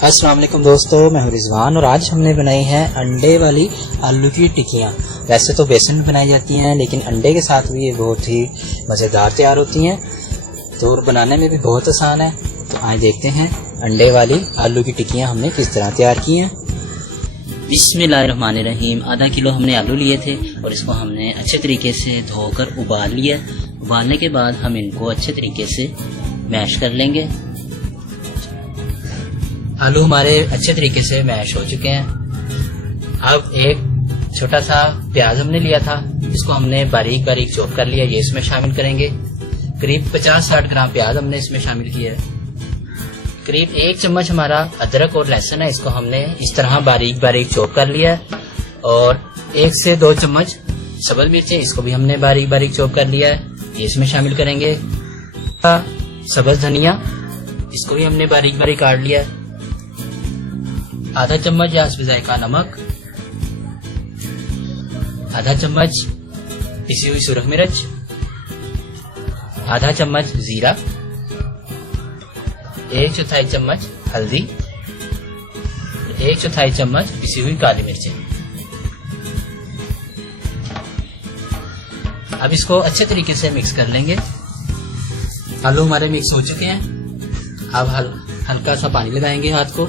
अस्सलाम वालेकुम दोस्तों, मैं हूं रिजवान और आज हमने बनाई है अंडे वाली आलू की टिक्कियाँ। वैसे तो बेसन में बनाई जाती हैं लेकिन अंडे के साथ भी ये बहुत ही मज़ेदार तैयार होती हैं, तो बनाने में भी बहुत आसान है। तो आइए देखते हैं अंडे वाली आलू की टिक्कियाँ हमने किस तरह तैयार की हैं। बिस्मिल्लाहिर्रहमानिर्रहीम। आधा किलो हमने आलू लिए थे और इसको हमने अच्छे तरीके से धोकर उबाल लिया। उबालने के बाद हम इनको अच्छे तरीके से मैश कर लेंगे। आलू हमारे अच्छे तरीके से मैश हो चुके हैं। अब एक छोटा सा प्याज हमने लिया था, इसको हमने बारीक बारीक चॉप कर लिया, ये इसमें शामिल करेंगे। करीब 50-60 ग्राम प्याज हमने इसमें शामिल किया है। करीब 1 चम्मच हमारा अदरक और लहसुन है, इसको हमने इस तरह बारीक बारीक चॉप कर लिया है। और 1 से 2 चम्मच सब्ज़ मिर्चें, इसको भी हमने बारीक बारीक चॉप कर लिया है, ये इसमें शामिल करेंगे। सब्ज़ धनिया, इसको भी हमने बारीक बारीक काट लिया है। आधा चम्मच या हस्बे जायका नमक, आधा चम्मच पिसी हुई सुरख मिर्च, आधा चम्मच जीरा, 1/4 चम्मच हल्दी, 1/4 चम्मच पिसी हुई काली मिर्चें। अब इसको अच्छे तरीके से मिक्स कर लेंगे। आलू हमारे मिक्स हो चुके हैं। अब हल्का सा पानी लगाएंगे हाथ को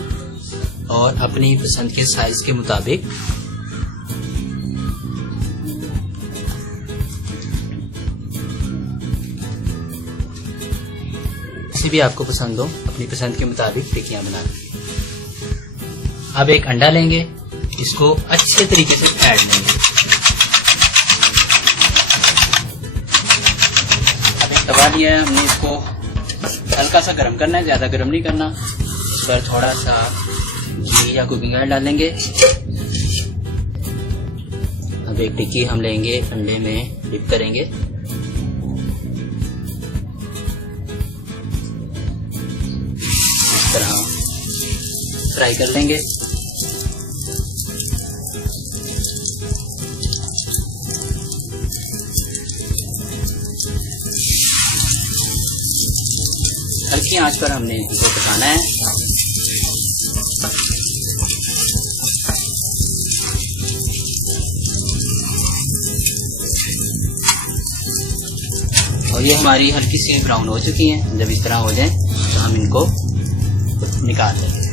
और अपनी पसंद के साइज के मुताबिक किसी भी आपको पसंद हो अपनी पसंद के मुताबिक टिक्कियां बना लें। अब एक अंडा लेंगे, इसको अच्छे तरीके से फेंट लेंगे। अब एक तवा लिया है हमने, इसको हल्का सा गर्म करना है, ज्यादा गर्म नहीं करना। इस पर थोड़ा सा घी या कुकिंग ऑयल डालेंगे। अब एक टिक्की हम लेंगे, अंडे में डिप करेंगे। इस तरह फ्राई कर लेंगे। हल्की आंच पर हमने इनको पकाना है। और ये हमारी हल्की सी ब्राउन हो चुकी हैं। जब इस तरह हो जाए तो हम इनको निकाल लेंगे।